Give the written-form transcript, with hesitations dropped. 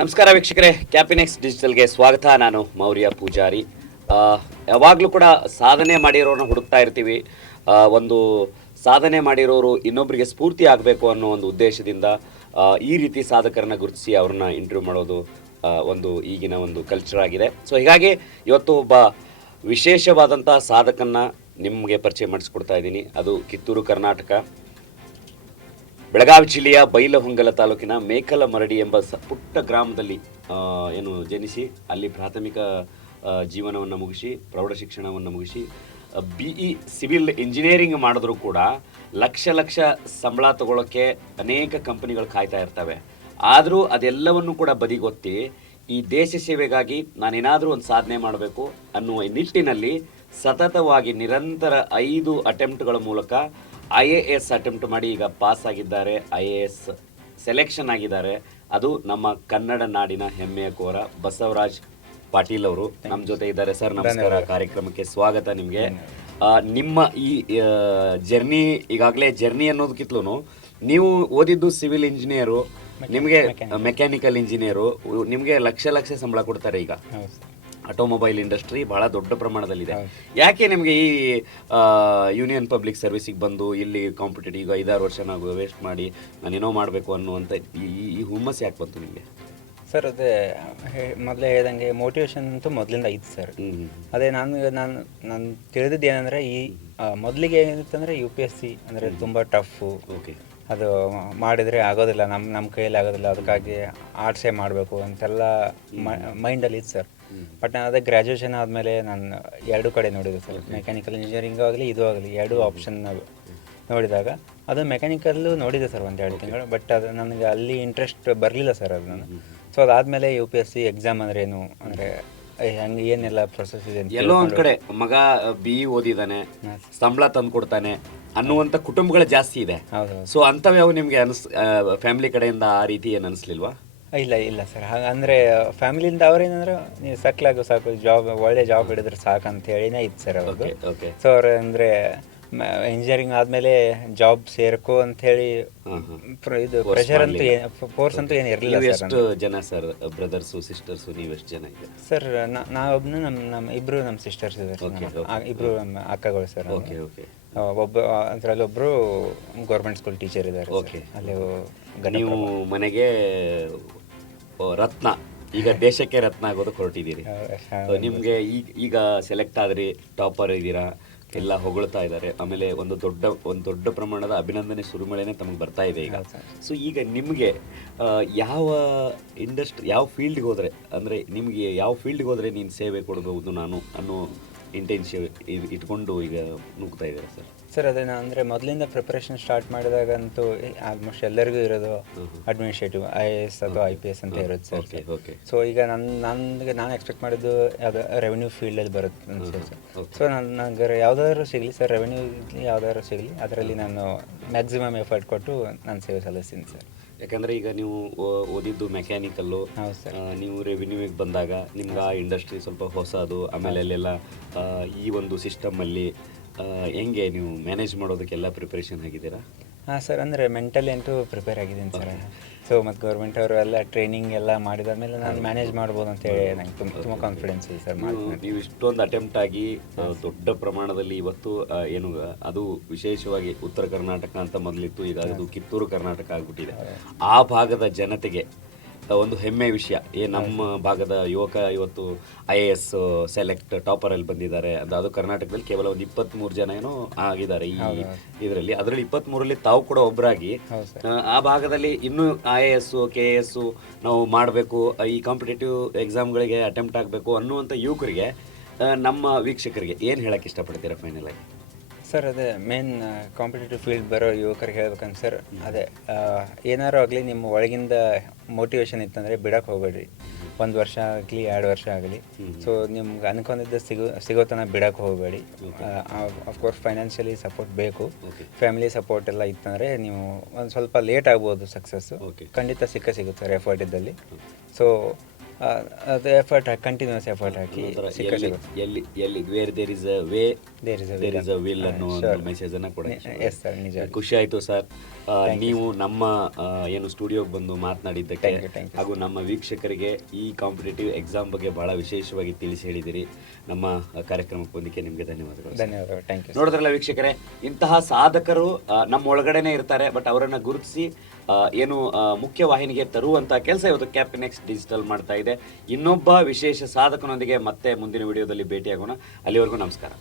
ನಮಸ್ಕಾರ ವೀಕ್ಷಕರೇ, ಕ್ಯಾಪಿನೆಕ್ಸ್ ಡಿಜಿಟಲ್ಗೆ ಸ್ವಾಗತ. ನಾನು ಮೌರ್ಯ ಪೂಜಾರಿ. ಯಾವಾಗಲೂ ಕೂಡ ಸಾಧನೆ ಮಾಡಿರೋರನ್ನ ಹುಡುಕ್ತಾ ಇರ್ತೀವಿ. ಒಂದು ಸಾಧನೆ ಮಾಡಿರೋರು ಇನ್ನೊಬ್ಬರಿಗೆ ಸ್ಫೂರ್ತಿ ಆಗಬೇಕು ಅನ್ನೋ ಒಂದು ಉದ್ದೇಶದಿಂದ ಈ ರೀತಿ ಸಾಧಕರನ್ನ ಗುರುತಿಸಿ ಅವ್ರನ್ನ ಇಂಟರ್ವ್ಯೂ ಮಾಡೋದು ಒಂದು ಈಗಿನ ಒಂದು ಕಲ್ಚರ್ ಆಗಿದೆ. ಸೊ ಹೀಗಾಗಿ ಇವತ್ತು ಒಬ್ಬ ವಿಶೇಷವಾದಂಥ ಸಾಧಕನ್ನ ನಿಮಗೆ ಪರಿಚಯ ಮಾಡಿಸ್ಕೊಡ್ತಾ ಇದ್ದೀನಿ. ಅದು ಕಿತ್ತೂರು ಕರ್ನಾಟಕ, ಬೆಳಗಾವಿ ಜಿಲ್ಲೆಯ ಬೈಲಹೊಂಗಲ ತಾಲೂಕಿನ ಮೇಕಲಮರಡಿ ಎಂಬ ಪುಟ್ಟ ಗ್ರಾಮದಲ್ಲಿ ಏನು ಜನಿಸಿ ಅಲ್ಲಿ ಪ್ರಾಥಮಿಕ ಜೀವನವನ್ನು ಮುಗಿಸಿ ಪ್ರೌಢ ಶಿಕ್ಷಣವನ್ನು ಮುಗಿಸಿ BE ಸಿವಿಲ್ ಇಂಜಿನಿಯರಿಂಗ್ ಮಾಡಿದ್ರು ಕೂಡ ಲಕ್ಷ ಸಂಬಳ ತಗೊಳ್ಳೋಕ್ಕೆ ಅನೇಕ ಕಂಪನಿಗಳು ಕಾಯ್ತಾ ಇರ್ತವೆ. ಆದರೂ ಅದೆಲ್ಲವನ್ನು ಕೂಡ ಬದಿಗೊತ್ತಿ ಈ ದೇಶ ಸೇವೆಗಾಗಿ ನಾನೇನಾದರೂ ಒಂದು ಸಾಧನೆ ಮಾಡಬೇಕು ಅನ್ನುವ ನಿಟ್ಟಿನಲ್ಲಿ ಸತತವಾಗಿ ನಿರಂತರ 5 ಅಟೆಂಪ್ಟ್ಗಳ ಮೂಲಕ IAS ಅಟೆಂಪ್ಟ್ ಮಾಡಿ ಈಗ ಪಾಸ್ ಆಗಿದ್ದಾರೆ. IAS ಸೆಲೆಕ್ಷನ್ ಆಗಿದ್ದಾರೆ. ಅದು ನಮ್ಮ ಕನ್ನಡ ನಾಡಿನ ಹೆಮ್ಮೆಯ ಕೋರ ಬಸವರಾಜ್ ಪಾಟೀಲ್ ಅವರು ನಮ್ಮ ಜೊತೆ ಇದ್ದಾರೆ. ಸರ್ ನಮಸ್ಕಾರ, ಕಾರ್ಯಕ್ರಮಕ್ಕೆ ಸ್ವಾಗತ. ನಿಮಗೆ ನಿಮ್ಮ ಈ ಜರ್ನಿ, ಈಗಾಗಲೇ ಜರ್ನಿ ಅನ್ನೋದಕ್ಕಿಂತಲೂ ನೀವು ಓದಿದ್ದು ಸಿವಿಲ್ ಇಂಜಿನಿಯರು, ನಿಮಗೆ ಮೆಕ್ಯಾನಿಕಲ್ ಇಂಜಿನಿಯರು, ನಿಮಗೆ ಲಕ್ಷ ಸಂಬಳ ಕೊಡ್ತಾರೆ. ಈಗ ಆಟೋಮೊಬೈಲ್ ಇಂಡಸ್ಟ್ರಿ ಬಹಳ ದೊಡ್ಡ ಪ್ರಮಾಣದಲ್ಲಿದೆ. ಯಾಕೆ ನಿಮಗೆ ಈ ಯೂನಿಯನ್ ಪಬ್ಲಿಕ್ ಸರ್ವಿಸಿಗೆ ಬಂದು ಇಲ್ಲಿ ಕಾಂಪಿಟೇಟಿವ್ ಈಗ 5-6 ವರ್ಷ ನಾವು ವೇಸ್ಟ್ ಮಾಡಿ ನಾನೇನೋ ಮಾಡಬೇಕು ಅನ್ನುವಂಥ ಈ ಹುಮ್ಮಸ್ ಯಾಕೆ ಬಂತು ನಿಮಗೆ? ಸರ್ ಅದೇ ಮೊದಲೇ ಹೇಳ್ದಂಗೆ ಮೋಟಿವೇಶನ್ ಅಂತೂ ಮೊದಲಿಂದ ಇತ್ತು ಸರ್. ಅದೇ ನಾನು ತಿಳಿದಿದ್ದು ಏನಂದರೆ ಈ ಮೊದಲಿಗೆ ಏನಿತ್ತಂದರೆ UPSC ಅಂದರೆ ತುಂಬ ಟಫು, ಅದು ಮಾಡಿದರೆ ಆಗೋದಿಲ್ಲ, ನಮ್ಮ ಕೈಯಲ್ಲಿ ಆಗೋದಿಲ್ಲ, ಅದಕ್ಕಾಗಿ ಆರ್ಟ್ಸೇ ಮಾಡಬೇಕು ಅಂತೆಲ್ಲ ಮೈಂಡಲ್ಲಿ ಇತ್ತು ಸರ್. ಬಟ್ ನಾನು ಅದೇ ಗ್ರ್ಯಾಜುಯೇಷನ್ ಆದಮೇಲೆ ನಾನು 2 ಕಡೆ ನೋಡಿದೆ ಸರ್. ಮೆಕ್ಯಾನಿಕಲ್ ಇಂಜಿನಿಯರಿಂಗ್ ಆಗಲಿ ಇದು ಆಗಲಿ 2 ಆಪ್ಷನ್ ನೋಡಿದಾಗ ಅದು ಮೆಕ್ಯಾನಿಕಲ್ಲು ನೋಡಿದೆ ಸರ್ 1-2 ತಿಂಗಳು. ಬಟ್ ಅದು ನನಗೆ ಅಲ್ಲಿ ಇಂಟ್ರೆಸ್ಟ್ ಬರಲಿಲ್ಲ ಸರ್ ಅದು ನಾನು. ಸೊ ಅದಾದಮೇಲೆ UPSC ಎಕ್ಸಾಮ್ ಅಂದರೆ ಏನು, ಅಂದರೆ ಹಂಗೆ ಏನೆಲ್ಲ ಪ್ರೊಸೆಸ್ ಇದೆ ಅಂತ ಎಲ್ಲೋ ಒಂದು ಕಡೆ ಮಗ BE ಓದಿದ್ದಾನೆ, ಸಂಬಳ ತಂದು ಕೊಡ್ತಾನೆ ಅನ್ನುವಂಥ ಕುಟುಂಬಗಳು ಜಾಸ್ತಿ ಇದೆ. ಸೊ ಅಂಥವ್ಯಾವು ನಿಮಗೆ ಫ್ಯಾಮಿಲಿ ಕಡೆಯಿಂದ ಆ ರೀತಿ ಏನು ಅನಿಸ್ಲಿಲ್ವಾ? ಇಲ್ಲ ಸರ್. ಅಂದರೆ ಫ್ಯಾಮಿಲಿಯಿಂದ ಅವ್ರೇನಂದ್ರೆ ನೀವು ಸಾಕು, ಒಳ್ಳೆ ಜಾಬ್ ಹಿಡಿದ್ರೆ ಸಾಕು ಅಂತ ಹೇಳಿನೇ ಇತ್ತು ಸರ್ ಅವ್ರದ್ದು. ಸೊ ಅವ್ರು ಅಂದರೆ ಇಂಜಿನಿಯರಿಂಗ್ ಆದಮೇಲೆ ಜಾಬ್ ಸೇರ್ಕೋ ಅಂತ ಹೇಳಿ ಇದು ಪ್ರೆಷರ್ ಅಂತೂ ಫೋರ್ಸ್ ಅಂತೂ ಏನು ಇರಲಿಲ್ಲ ಸರ್. ಎಷ್ಟು ಜನ ಸರ್ ಬ್ರದರ್ಸು ಸಿಸ್ಟರ್ಸು, ನೀವು ಎಷ್ಟು ಜನ ಇದೆ ಸರ್? ನಾವೊಬ್ಬನು ನಮ್ಮ ಇಬ್ಬರು ನಮ್ಮ ಸಿಸ್ಟರ್ಸ್ ಇದ್ದಾರೆ, ಇಬ್ಬರು ನಮ್ಮ ಅಕ್ಕಗಳು ಸರ್. ಅದರಲ್ಲಿ ಒಬ್ಬರು ಗೌರ್ಮೆಂಟ್ ಸ್ಕೂಲ್ ಟೀಚರ್ ಇದ್ದಾರೆ. ಅಲ್ಲಿ ನೀವು ಮನೆಗೆ ರತ್ನ, ಈಗ ದೇಶಕ್ಕೆ ರತ್ನ ಆಗೋದು ಹೊರಟಿದ್ದೀರಿ. ನಿಮಗೆ ಈಗ ಸೆಲೆಕ್ಟ್ ಆದ್ರಿ, ಟಾಪರ್ ಇದ್ದೀರಾ, ಎಲ್ಲ ಹೊಗಳ್ತಾ ಇದ್ದಾರೆ. ಆಮೇಲೆ ಒಂದು ದೊಡ್ಡ ಪ್ರಮಾಣದ ಅಭಿನಂದನೆ ಸುರಿಮಳೆನೇ ತಮಗೆ ಬರ್ತಾ ಇದೆ ಈಗ. ಸೊ ಈಗ ನಿಮಗೆ ಯಾವ ಇಂಡಸ್ಟ್ರಿ, ಯಾವ ಫೀಲ್ಡ್ಗೆ ಹೋದರೆ, ಅಂದರೆ ನಿಮಗೆ ಯಾವ ಫೀಲ್ಡ್ಗೆ ಹೋದರೆ ನೀನು ಸೇವೆ ಕೊಡಬಹುದು ನಾನು ಅನ್ನೋ ಇಂಟೆನ್ಷನ್ ಇಟ್ಕೊಂಡು ಈಗ ನುಗ್ತಾ ಇದ್ದಾರೆ ಸರ್? ಸರ್ ಅದೇ ಅಂದರೆ ಮೊದಲಿಂದ ಪ್ರಿಪರೇಷನ್ ಸ್ಟಾರ್ಟ್ ಮಾಡಿದಾಗಂತೂ ಆಲ್ಮೋಸ್ಟ್ ಎಲ್ಲರಿಗೂ ಇರೋದು ಅಡ್ಮಿನಿಸ್ಟ್ರೇಟಿವ್ IAS ಅಥವಾ IPS ಅಂತ ಇರುತ್ತೆ ಸರ್. ಸೊ ಈಗ ನಾನು ಎಕ್ಸ್ಪೆಕ್ಟ್ ಮಾಡಿದ್ದು ಯಾವುದು ರೆವೆನ್ಯೂ ಫೀಲ್ಡಲ್ಲಿ ಬರುತ್ತೆ ಅನ್ಸುತ್ತೆ ಸರ್. ಸೊ ನನಗೆ ಯಾವುದಾದ್ರೂ ಸಿಗಲಿ ಸರ್, ರೆವೆನ್ಯೂ ಯಾವುದಾದ್ರೂ ಸಿಗಲಿ, ಅದರಲ್ಲಿ ನಾನು ಮ್ಯಾಕ್ಸಿಮಮ್ ಎಫರ್ಟ್ ಕೊಟ್ಟು ನಾನು ಸೇವೆ ಸಲ್ಲಿಸ್ತೀನಿ ಸರ್. ಯಾಕಂದರೆ ಈಗ ನೀವು ಓದಿದ್ದು ಮೆಕ್ಯಾನಿಕಲ್ಲು, ನೀವು ರೆವಿನ್ಯೂಗೆ ಬಂದಾಗ ನಿಮ್ಗೆ ಆ ಇಂಡಸ್ಟ್ರಿ ಸ್ವಲ್ಪ ಹೊಸದು. ಆಮೇಲೆ ಅಲ್ಲೆಲ್ಲ ಈ ಒಂದು ಸಿಸ್ಟಮಲ್ಲಿ ಹೆಂಗೆ ನೀವು ಮ್ಯಾನೇಜ್ ಮಾಡೋದಕ್ಕೆಲ್ಲ ಪ್ರಿಪ್ರೇಷನ್ ಆಗಿದ್ದೀರಾ? ಹಾಂ ಸರ್, ಅಂದರೆ ಮೆಂಟಲಿ ಅಂತೂ ಪ್ರಿಪೇರ್ ಆಗಿದ್ದೀನಿ ಸರ್. ಸೊ ಮತ್ತು ಗೌರ್ಮೆಂಟ್ ಅವರು ಎಲ್ಲ ಟ್ರೈನಿಂಗ್ ಎಲ್ಲ ಮಾಡಿದಾದ್ಮೇಲೆ ನಾನು ಮ್ಯಾನೇಜ್ ಮಾಡ್ಬೋದು ಅಂತೇಳಿ ನಂಗೆ ತುಂಬ ಕಾನ್ಫಿಡೆನ್ಸ್ ಇದೆ ಸರ್. ನೀವು ಇಷ್ಟೊಂದು ಅಟೆಂಪ್ಟ್ ಆಗಿ ದೊಡ್ಡ ಪ್ರಮಾಣದಲ್ಲಿ ಇವತ್ತು ಏನು ಅದು ವಿಶೇಷವಾಗಿ ಉತ್ತರ ಕರ್ನಾಟಕ ಅಂತ ಮೊದಲಿತ್ತು, ಈಗ ಅದು ಕಿತ್ತೂರು ಕರ್ನಾಟಕ ಆಗಿಬಿಟ್ಟಿದೆ. ಆ ಭಾಗದ ಜನತೆಗೆ ಒಂದು ಹೆಮ್ಮೆ ವಿಷಯ, ನಮ್ಮ ಭಾಗದ ಯುವಕ ಇವತ್ತು IAS ಸೆಲೆಕ್ಟ್ ಟಾಪರಲ್ಲಿ ಬಂದಿದ್ದಾರೆ. ಅದು ಕರ್ನಾಟಕದಲ್ಲಿ ಕೇವಲ ಒಂದು 23 ಜನ ಏನೋ ಆಗಿದ್ದಾರೆ ಈ ಇದರಲ್ಲಿ. ಅದರಲ್ಲಿ 23ರಲ್ಲಿ ತಾವು ಕೂಡ ಒಬ್ಬರಾಗಿ ಆ ಭಾಗದಲ್ಲಿ ಇನ್ನೂ IAS KAS ನಾವು ಮಾಡಬೇಕು, ಈ ಕಾಂಪಿಟೇಟಿವ್ ಎಕ್ಸಾಮ್ಗಳಿಗೆ ಅಟೆಂಪ್ಟ್ ಆಗಬೇಕು ಅನ್ನುವಂಥ ಯುವಕರಿಗೆ, ನಮ್ಮ ವೀಕ್ಷಕರಿಗೆ ಏನು ಹೇಳಕ್ಕೆ ಇಷ್ಟಪಡ್ತೀರಾ ಫೈನಲ್ ಆಗಿ? ಸರ್ ಅದೇ ಮೇನ್ ಕಾಂಪಿಟೇಟಿವ್ ಫೀಲ್ಡ್ ಬರೋ ಯುವಕರಿಗೆ ಹೇಳ್ಬೇಕಂತ ಸರ್, ಅದೇ ಏನಾರು ಆಗಲಿ ನಿಮ್ಮ ಒಳಗಿಂದ ಮೋಟಿವೇಶನ್ ಇತ್ತಂದರೆ ಬಿಡೋಕ್ಕೆ ಹೋಗಬೇಡ್ರಿ. 1 ವರ್ಷ ಆಗಲಿ 2 ವರ್ಷ ಆಗಲಿ. ಸೊ ನಿಮ್ಗೆ ಅನ್ಕೊಂಡಿದ್ದ ಸಿಗೋ ತನಕ ಬಿಡೋಕ್ಕೆ ಹೋಗಬೇಡಿ. ಅಫ್ಕೋರ್ಸ್ ಫೈನಾನ್ಷಿಯಲಿ ಸಪೋರ್ಟ್ ಬೇಕು, ಫ್ಯಾಮಿಲಿ ಸಪೋರ್ಟ್ ಎಲ್ಲ ಇತ್ತಂದರೆ ನೀವು ಒಂದು ಸ್ವಲ್ಪ ಲೇಟ್ ಆಗ್ಬೋದು ಸಕ್ಸಸ್ಸು, ಖಂಡಿತ ಸಿಗುತ್ತೆ ಸರ್ ಎಫರ್ಟ್ ಇದ್ದಲ್ಲಿ. ಸೊ ಅದು ಎಫರ್ಟ್ ಹಾಕಿ ಕಂಟಿನ್ಯೂಸ್ ಎಫರ್ಟ್ ಹಾಕಿ ಒಂಥರ ಸಿಗುತ್ತೆ. ಎಲ್ಲಿ where there is a way There is a there is a will ಅನ್ನೋ ಒಂದು ಮೆಸೇಜ್ ಅನ್ನ ಕೂಡ ಎಸ್ ಸರ್, ನಿಜ. ಖುಷಿ ಆಯ್ತು ಸರ್. ನೀವು ನಮ್ಮ ಏನು ಸ್ಟುಡಿಯೋಗೆ ಬಂದು ಮಾತನಾಡಿದ್ದಕ್ಕೆ Thank you, thank you. ಹಾಗೂ ನಮ್ಮ ವೀಕ್ಷಕರಿಗೆ ಈ ಕಾಂಪಿಟೇಟಿವ್ ಎಕ್ಸಾಮ್ ಬಗ್ಗೆ ಬಹಳ ವಿಶೇಷವಾಗಿ ತಿಳಿಸಿ ಹೇಳಿದಿರಿ. ನಮ್ಮ ಕಾರ್ಯಕ್ರಮಕ್ಕೆ ಬಂದಕ್ಕೆ ನಿಮಗೆ ಧನ್ಯವಾದಗಳು. ಧನ್ಯವಾದಗಳು, ಥ್ಯಾಂಕ್ ಯು. ನೋಡಿದ್ರಲ್ಲ ವೀಕ್ಷಕರೇ, ಇಂತಹ ಸಾಧಕರು ನಮ್ಮ ಒಳಗಡೆನೆ ಇರ್ತಾರೆ. ಬಟ್ ಅವರನ್ನ ಗುರುತಿಸಿ ಏನು ಮುಖ್ಯ ವಾಹಿನಿಗೆ ತರುವಂತ ಕೆಲಸ ಇವತ್ತು ಕ್ಯಾಪ್ಟನ್ ಎಕ್ಸ್ ಡಿಜಿಟಲ್ ಮಾಡ್ತಾ ಇದೆ. ಇನ್ನೊಬ್ಬ ವಿಶೇಷ ಸಾಧಕನೊಂದಿಗೆ ಮತ್ತೆ ಮುಂದಿನ ವಿಡಿಯೋದಲ್ಲಿ ಭೇಟಿಯಾಗೋಣ. ಅಲ್ಲಿವರೆಗೂ ನಮಸ್ಕಾರ.